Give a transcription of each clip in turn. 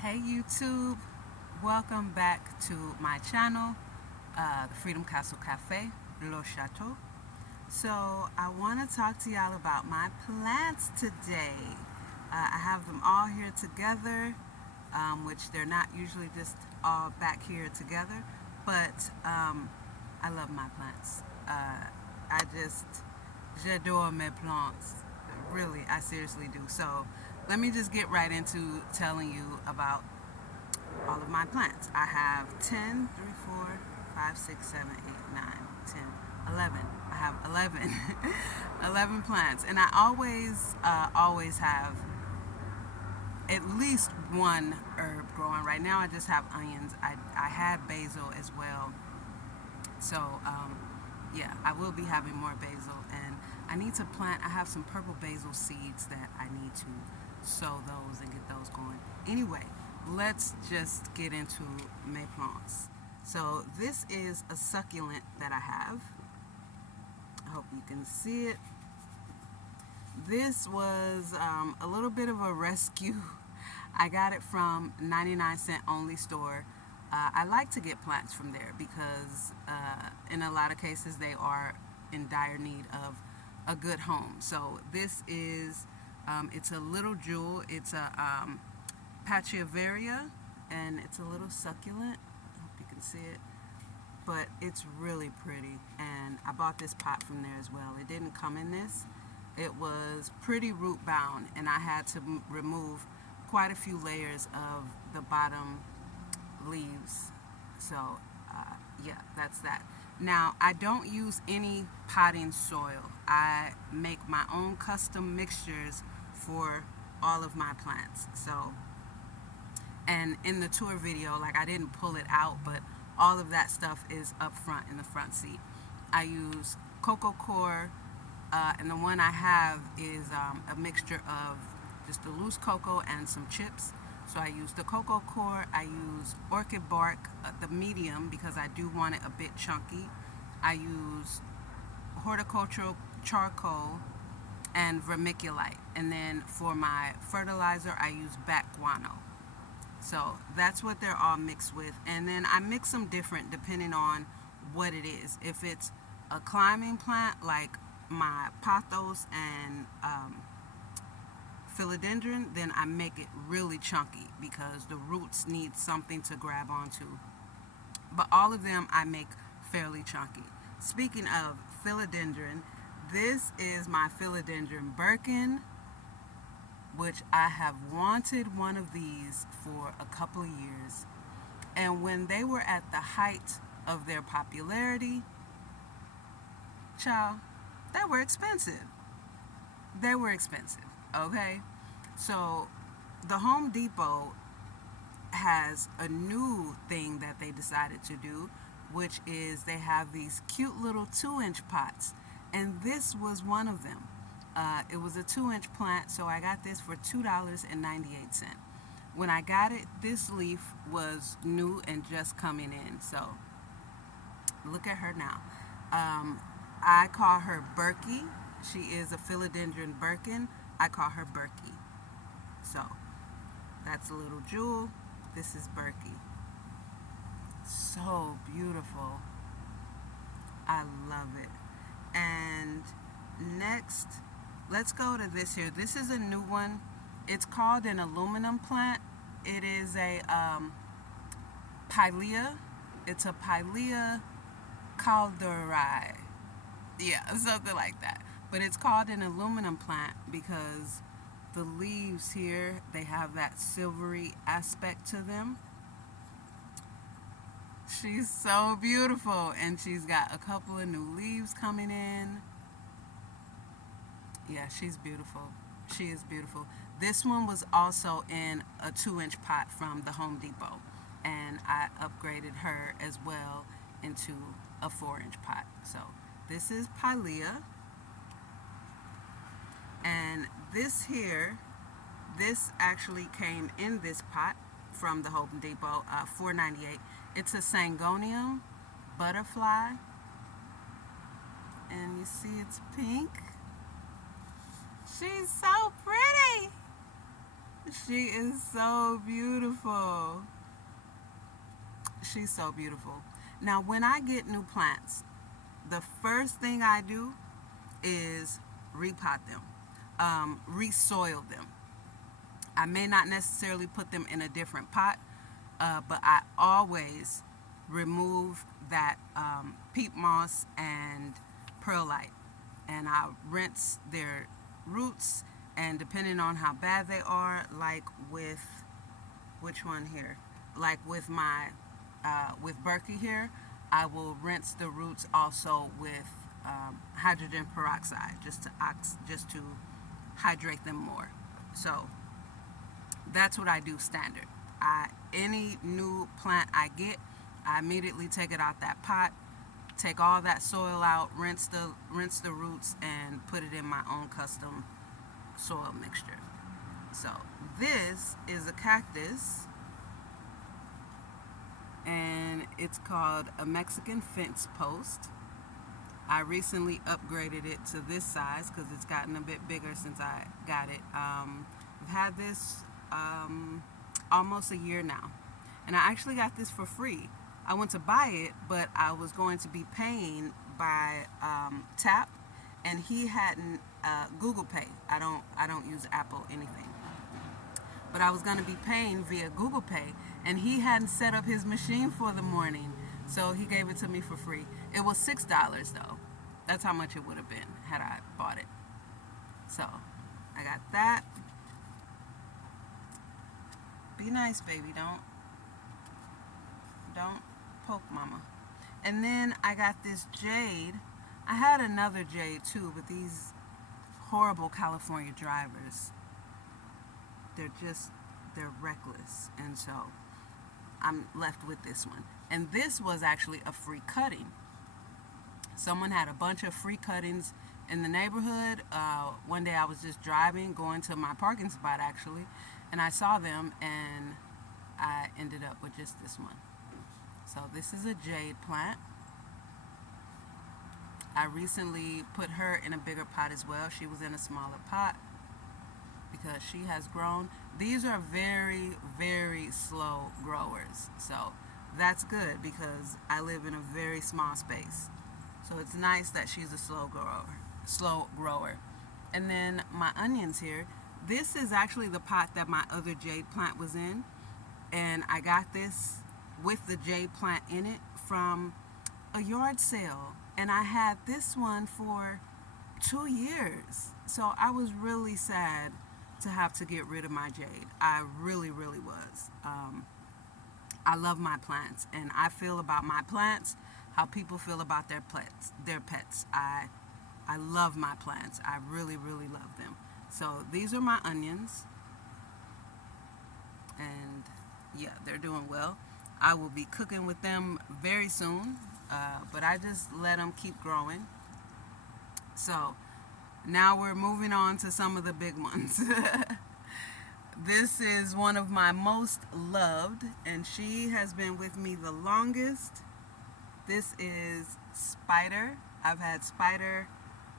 Hey YouTube, welcome back to my channel, the Freedom Castle Cafe, Le Chateau. So I want to talk to y'all about my plants today. I have them all here together, which they're not usually just all back here together, but I love my plants. J'adore mes plantes. Really, I seriously do. So let me just get right into telling you about all of my plants. I have 10, 3, 4, 5, 6, 7, 8, 9, 10, 11. I have 11, 11 plants. And I always have at least one herb growing. Right now I just have onions. I had basil as well. So, yeah, I will be having more basil. And I need to plant, I have some purple basil seeds that I need to sow those and get those going. Anyway, let's just get into mes plants. So this is a succulent that I have. I hope you can see it. This was a little bit of a rescue. I got it from 99-cent only store. I like to get plants from there because in a lot of cases they are in dire need of a good home. So this is, it's a little jewel. It's a Pachiavaria, and it's a little succulent. I hope you can see it. But it's really pretty, and I bought this pot from there as well. It didn't come in this. It was pretty root bound, and I had to remove quite a few layers of the bottom leaves. So yeah, that's that. Now, I don't use any potting soil. I make my own custom mixtures for all of my plants. So, and in the tour video, like, I didn't pull it out, but all of that stuff is up front in the front seat. I use cocoa coir, and the one I have is a mixture of just the loose cocoa and some chips. So I use the cocoa coir. I use orchid bark, the medium, because I do want it a bit chunky. I use horticultural charcoal and vermiculite. And then for my fertilizer, I use bat guano. So that's what they're all mixed with. And then I mix them different depending on what it is. If it's a climbing plant like my pothos and Philodendron, then I make it really chunky because the roots need something to grab onto. But all of them I make fairly chunky. Speaking of Philodendron, this is my Philodendron Birkin, which I have wanted one of these for a couple of years. And when they were at the height of their popularity, child, they were expensive. They were expensive, okay? So the Home Depot has a new thing that they decided to do, which is they have these cute little 2-inch pots. And this was one of them. It was a 2-inch plant, so I got this for $2.98. When I got it, this leaf was new and just coming in. So look at her now. I call her Berkey. She is a Philodendron Birkin. I call her Berkey. So that's a little jewel. This is Berkey. So beautiful. I love it. And next, let's go to this here. This is a new one. It's called an aluminum plant. It is a Pilea. It's a Pilea calderi. Yeah, something like that. But it's called an aluminum plant because the leaves here, they have that silvery aspect to them. She's so beautiful, and she's got a couple of new leaves coming in. Yeah, she's beautiful. She is beautiful. This one was also in a 2-inch pot from the Home Depot, and I upgraded her as well into a 4-inch pot. So this is Pilea, and this here, this actually came in this pot from the Home Depot, $4.98. It's a Sangonium butterfly, and you see it's pink. She's so pretty. She is so beautiful. She's so beautiful. Now, when I get new plants, the first thing I do is repot them, resoil them. I may not necessarily put them in a different pot, but I always remove that peat moss and perlite, and I rinse their roots. And depending on how bad they are, like with which one here, like with my with Berkey here, I will rinse the roots also with hydrogen peroxide just to hydrate them more. So that's what I do standard. Any new plant I get, I immediately take it out that pot, take all that soil out, rinse the roots, and put it in my own custom soil mixture. So this is a cactus, and it's called a Mexican fence post. I recently upgraded it to this size because it's gotten a bit bigger since I got it. I've had this almost a year now, and I actually got this for free. I went to buy it, but I was going to be paying by tap, and he hadn't Google Pay. I don't use Apple anything, but I was going to be paying via Google Pay, and he hadn't set up his machine for the morning, so he gave it to me for free. It was $6 though. That's how much it would have been had I bought it. So I got that. Be nice, baby. Don't poke mama. And then I got this jade. I had another jade too, but these horrible California drivers, they're reckless, and so I'm left with this one. And this was actually a free cutting. Someone had a bunch of free cuttings in the neighborhood. One day I was just driving, going to my parking spot actually, and I saw them, and I ended up with just this one. So this is a jade plant. I recently put her in a bigger pot as well. She was in a smaller pot because she has grown. These are very, very slow growers. So that's good because I live in a very small space. So it's nice that she's a slow grower. And then my onions here. This is actually the pot that my other jade plant was in. And I got this with the jade plant in it from a yard sale. And I had this one for 2 years. So I was really sad to have to get rid of my jade. I really, really was. I love my plants, and I feel about my plants how people feel about their pets. I love my plants. I really, really love them. So these are my onions, and yeah, they're doing well. I will be cooking with them very soon, but I just let them keep growing. So now we're moving on to some of the big ones. This is one of my most loved, and she has been with me the longest. This is Spider. I've had Spider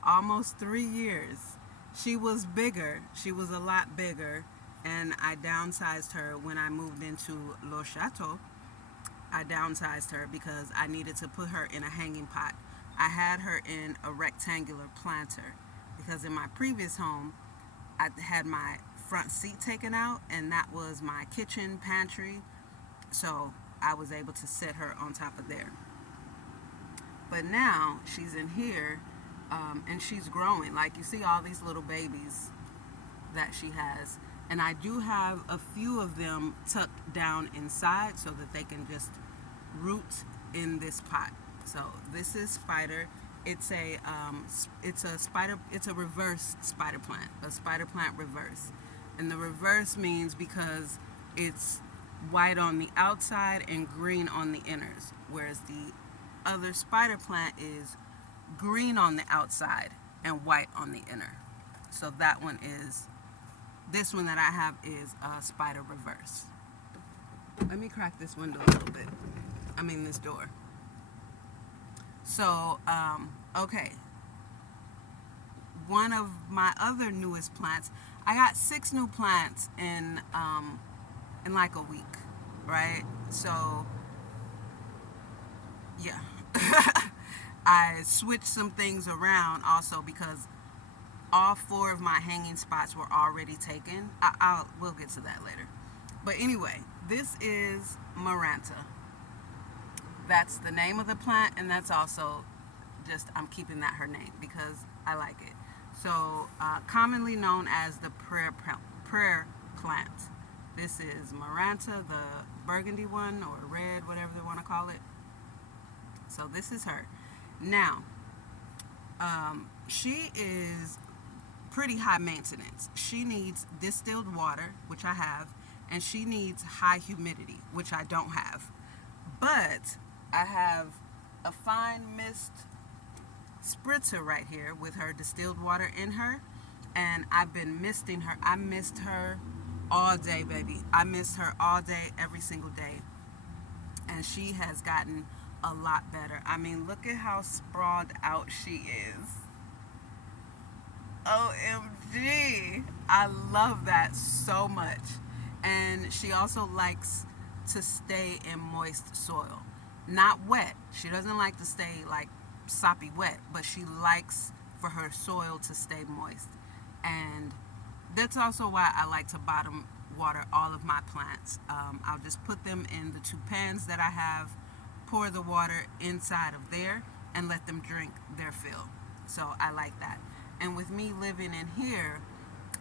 almost 3 years. She was bigger. She was a lot bigger, and I downsized her when I moved into Le Chateau. I downsized her because I needed to put her in a hanging pot. I had her in a rectangular planter because in my previous home, I had my front seat taken out, and that was my kitchen pantry, so I was able to set her on top of there. But now she's in here, and she's growing. Like you see all these little babies that she has, and I do have a few of them tucked down inside so that they can just root in this pot. So this is Spider. It's a reverse spider plant, a spider plant reverse. And the reverse means because it's white on the outside and green on the inners, whereas the other spider plant is green on the outside and white on the inner. So that one is, this one that I have is a spider reverse. Let me crack this window a little bit. This door. So, okay. One of my other newest plants, I got 6 new plants in like a week, right? So yeah. I switched some things around also because all 4 of my hanging spots were already taken. We'll get to that later. But anyway, this is Maranta. That's the name of the plant, and that's also just, I'm keeping that her name because I like it. So commonly known as the prayer plant. This is Maranta, the burgundy one, or red, whatever they want to call it. So this is her. Now, she is pretty high maintenance. She needs distilled water, which I have, and she needs high humidity, which I don't have. But I have a fine mist spritzer right here with her distilled water in her, and I've been misting her. I mist her all day, baby. I mist her all day, every single day, and she has gotten a lot better. I mean, look at how sprawled out she is. OMG. I love that so much. And she also likes to stay in moist soil. Not wet. She doesn't like to stay like soppy wet, but she likes for her soil to stay moist. And that's also why I like to bottom water all of my plants. I'll just put them in the 2 pans that I have, pour the water inside of there, and let them drink their fill. So I like that. And with me living in here,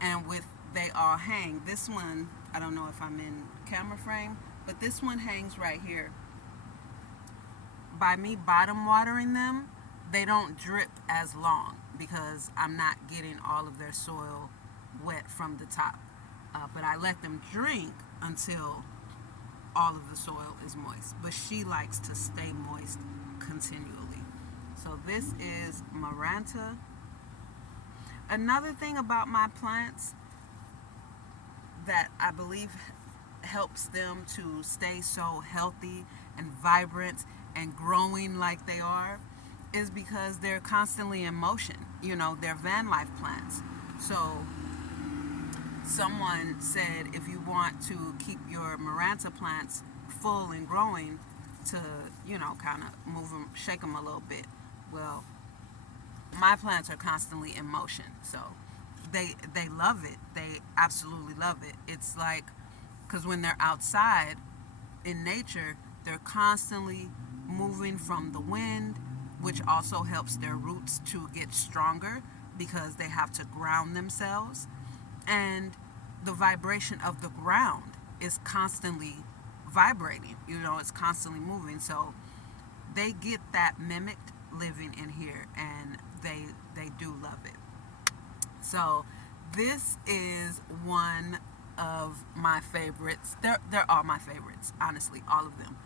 and with they all hang, this one, I don't know if I'm in camera frame, but this one hangs right here. By me bottom watering them, they don't drip as long because I'm not getting all of their soil wet from the top. But I let them drink until all of the soil is moist. But she likes to stay moist continually. So this is Maranta. Another thing about my plants that I believe helps them to stay so healthy and vibrant and growing like they are is because they're constantly in motion. You know, they're Vanlife plants. So someone said if you want to keep your Maranta plants full and growing, to, you know, kind of move them, shake them a little bit. Well, my plants are constantly in motion, so they love it. They absolutely love it. It's like, because when they're outside in nature, they're constantly moving from the wind, which also helps their roots to get stronger because they have to ground themselves. And the vibration of the ground is constantly vibrating. You know, it's constantly moving. So they get that mimicked living in here, and they do love it. So this is one of my favorites. They're all my favorites, honestly, all of them.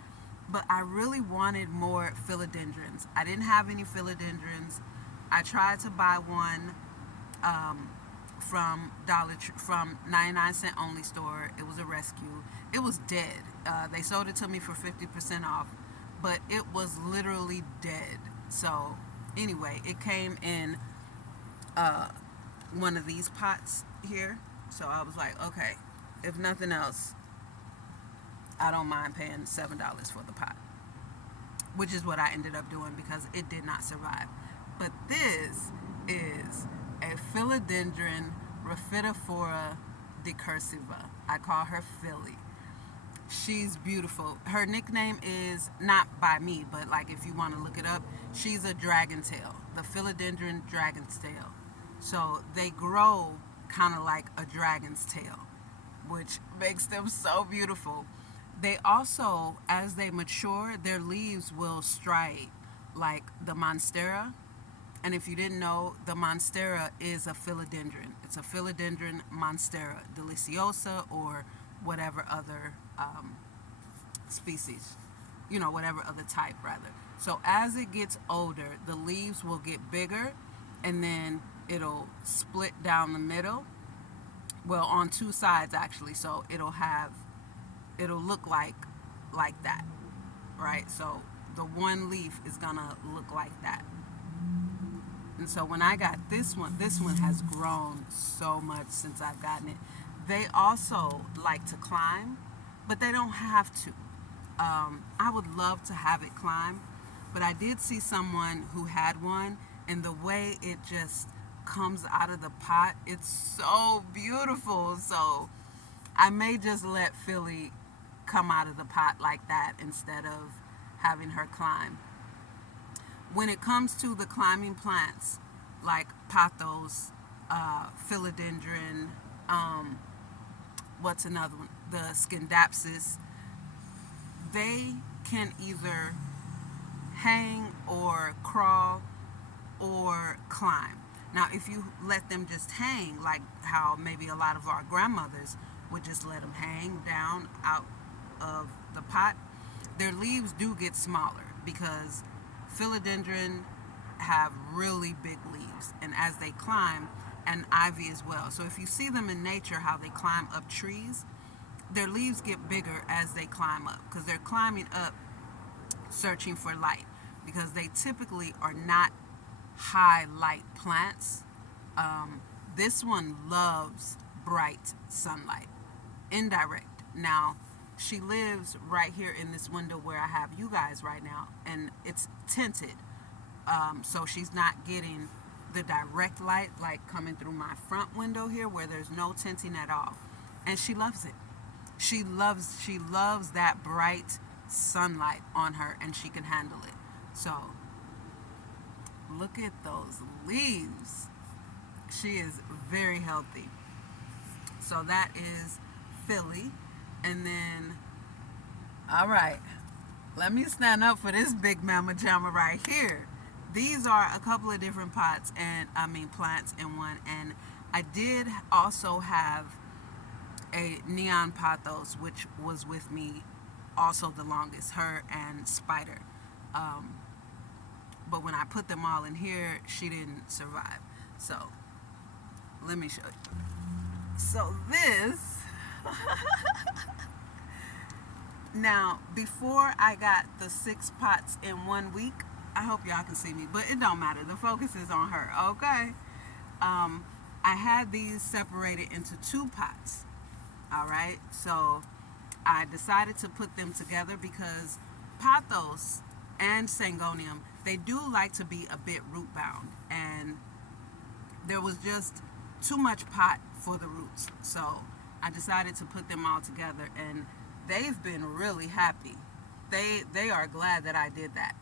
But I really wanted more philodendrons. I didn't have any philodendrons. I tried to buy one from 99-cent only store. It was a rescue. It was dead. They sold it to me for 50% off, but it was literally dead. So anyway, it came in one of these pots here. So I was like, okay, if nothing else, I don't mind paying $7 for the pot, which is what I ended up doing because it did not survive. But this is a Philodendron Raphidophora decursiva. I call her Philly. She's beautiful. Her nickname is, not by me, but like if you want to look it up, she's a dragon tail, the Philodendron dragon's tail. So they grow kind of like a dragon's tail, which makes them so beautiful. They also, as they mature, their leaves will striate like the monstera. And if you didn't know, the monstera is a philodendron. It's a Philodendron monstera deliciosa, or whatever other species, you know, whatever other type rather. So as it gets older, the leaves will get bigger, and then it'll split down the middle. Well, on 2 sides actually. So it'll look like that, right? So the one leaf is gonna look like that. And so when I got this one has grown so much since I've gotten it. They also like to climb, but they don't have to. I would love to have it climb, but I did see someone who had one, and the way it just comes out of the pot, it's so beautiful. So I may just let Philly come out of the pot like that instead of having her climb. When it comes to the climbing plants, like pothos, philodendron, what's another one? The scindapsus. They can either hang or crawl or climb. Now, if you let them just hang, like how maybe a lot of our grandmothers would just let them hang down out of the pot, their leaves do get smaller because philodendron have really big leaves, and as they climb, and ivy as well. So if you see them in nature, how they climb up trees, their leaves get bigger as they climb up because they're climbing up searching for light, because they typically are not high light plants. This one loves bright sunlight, indirect. Now, she lives right here in this window where I have you guys right now, and it's tinted. So she's not getting the direct light like coming through my front window here where there's no tinting at all. And she loves it. She loves that bright sunlight on her, and she can handle it. So look at those leaves. She is very healthy. So that is Philly. And then, all right, let me stand up for this big mama jamma right here. These are a couple of different plants in one. And I did also have a neon pothos, which was with me also the longest, her and Spider. But when I put them all in here, she didn't survive. So let me show you. So this now, before I got the 6 pots in 1 week, I hope y'all can see me, but it don't matter. The focus is on her, okay? I had these separated into 2 pots, all right? So I decided to put them together because pothos and syngonium, they do like to be a bit root bound, and there was just too much pot for the roots. So I decided to put them all together, and they've been really happy. They are glad that I did that.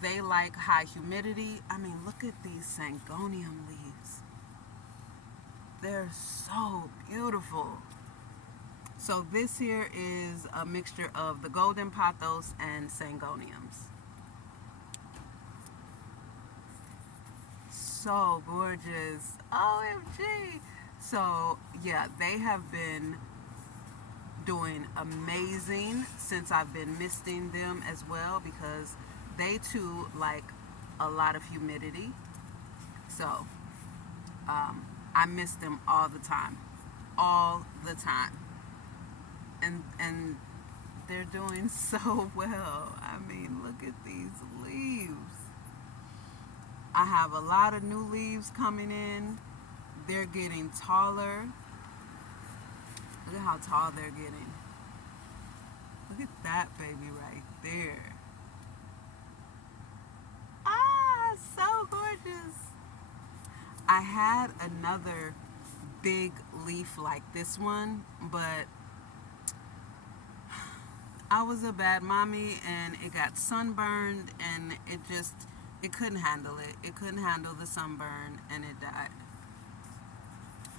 They like high humidity. I mean, look at these syngonium leaves. They're so beautiful. So this here is a mixture of the golden pothos and syngoniums. So gorgeous. OMG. So yeah, they have been doing amazing since I've been misting them as well, because they too like a lot of humidity. So I miss them all the time, and they're doing so well. I mean, look at these leaves. I have a lot of new leaves coming in. They're getting taller. Look at how tall they're getting. Look at that baby right there. Ah, so gorgeous. I had another big leaf like this one, but I was a bad mommy and it got sunburned, and it couldn't handle it. It couldn't handle the sunburn, and it died.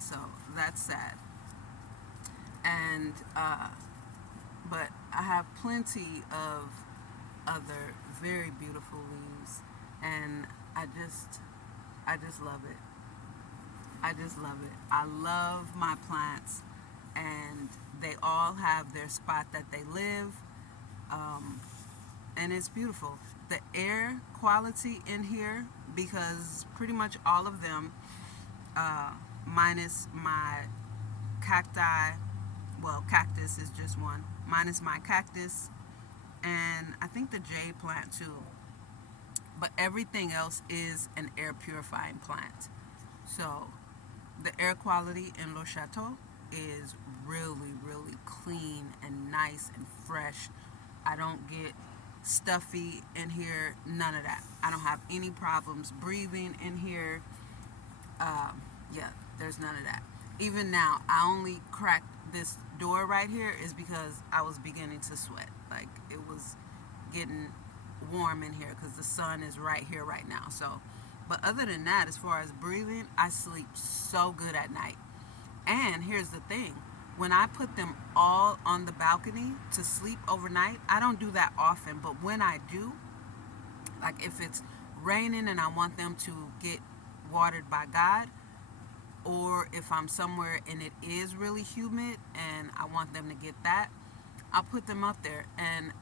So that's sad. And but I have plenty of other very beautiful leaves, and I just love it. I just love it. I love my plants, and they all have their spot that they live, and it's beautiful. The air quality in here, because pretty much all of them, minus my cacti, well, cactus is just one, minus my cactus, and I think the jade plant too, but everything else is an air purifying plant. So the air quality in Le Chateau is really, really clean and nice and fresh. I don't get stuffy in here, none of that. I don't have any problems breathing in here. Yeah, there's none of that. Even now, I only cracked this door right here is because I was beginning to sweat. Like, it was getting warm in here because the sun is right here right now. So, but other than that, as far as breathing, I sleep so good at night. And here's the thing, when I put them all on the balcony to sleep overnight, I don't do that often, but when I do, like if it's raining and I want them to get watered by God, or if I'm somewhere and it is really humid and I want them to get that, I'll put them up there. And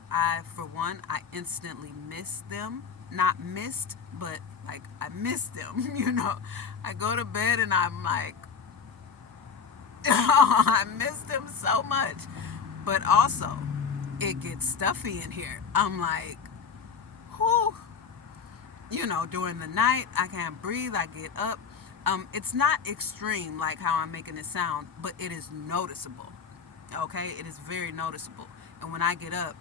for one, I instantly miss them. Not missed, but like I miss them, you know. I go to bed and I'm like, oh, I miss them so much. But also, it gets stuffy in here. I'm like, whew. You know, during the night, I can't breathe. I get up. It's not extreme like how I'm making it sound, but it is noticeable. Okay? It is very noticeable. And when I get up,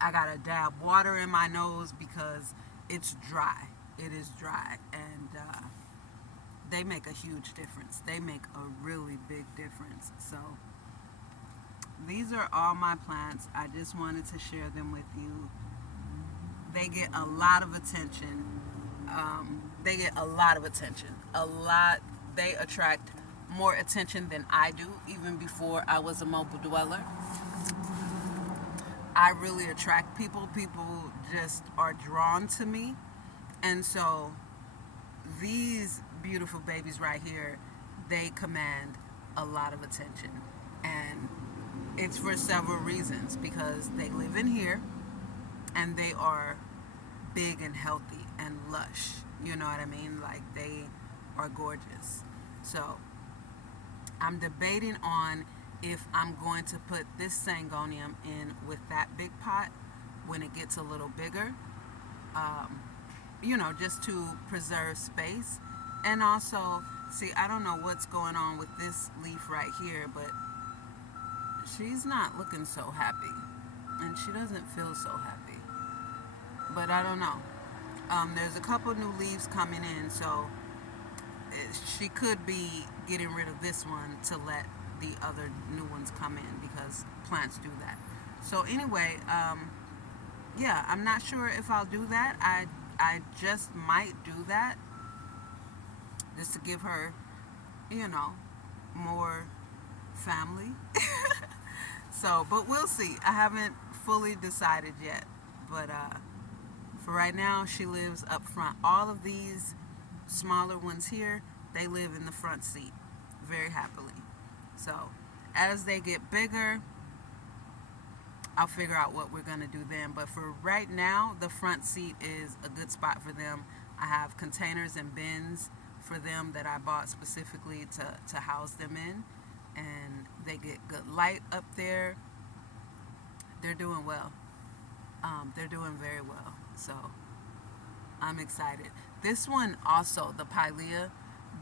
I gotta dab water in my nose because it's dry. It is dry. And they make a huge difference. They make a really big difference. So these are all my plants. I just wanted to share them with you. They get a lot of attention. They get a lot of attention. A lot. They attract more attention than I do, even before I was a mobile dweller. I really attract people. People just are drawn to me. And so these beautiful babies right here, they command a lot of attention. And it's for several reasons, because they live in here and they are big and healthy and lush. You know what I mean? Like, they are gorgeous. So I'm debating on if I'm going to put this Sangonium in with that big pot when it gets a little bigger, you know, just to preserve space. And also, see, I don't know what's going on with this leaf right here, but she's not looking so happy, and she doesn't feel so happy. But I don't know. There's a couple new leaves coming in, so she could be getting rid of this one to let the other new ones come in, because plants do that. So anyway, yeah, I'm not sure if I'll do that. I just might do that, just to give her, you know, more family. So, but we'll see. I haven't fully decided yet, but for right now, she lives up front. All of these smaller ones here, they live in the front seat very happily. So as they get bigger, I'll figure out what we're going to do then. But for right now, the front seat is a good spot for them. I have containers and bins for them that I bought specifically to house them in. And they get good light up there. They're doing well. They're doing very well. So I'm excited. This one also, the Pilea,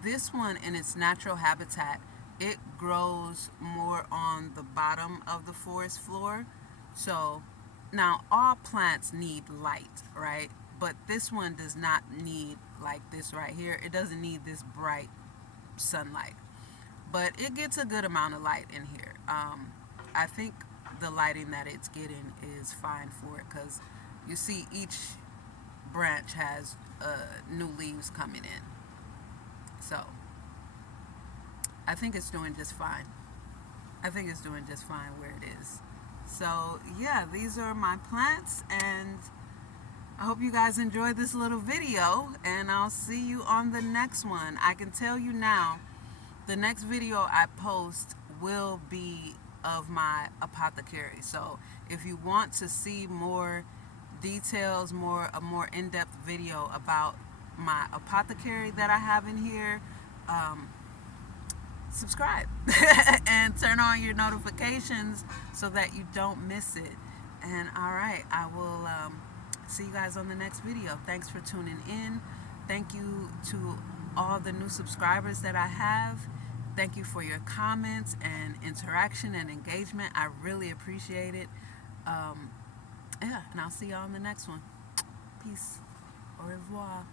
this one in its natural habitat, it grows more on the bottom of the forest floor. So now all plants need light, right? But this one does not need like this right here. It doesn't need this bright sunlight. But it gets a good amount of light in here. I think the lighting that it's getting is fine for it, because you see each branch has new leaves coming in. So I think it's doing just fine. I think it's doing just fine where it is. So yeah, these are my plants, and I hope you guys enjoyed this little video, and I'll see you on the next one. I can tell you now, the next video I post will be of my apothecary. So if you want to see more details, a more in-depth video about my apothecary that I have in here, subscribe and turn on your notifications so that you don't miss it. And all right, I will see you guys on the next video. Thanks for tuning in. Thank you to all the new subscribers that I have. Thank you for your comments and interaction and engagement. I really appreciate it. Yeah, and I'll see y'all on the next one. Peace. Au revoir.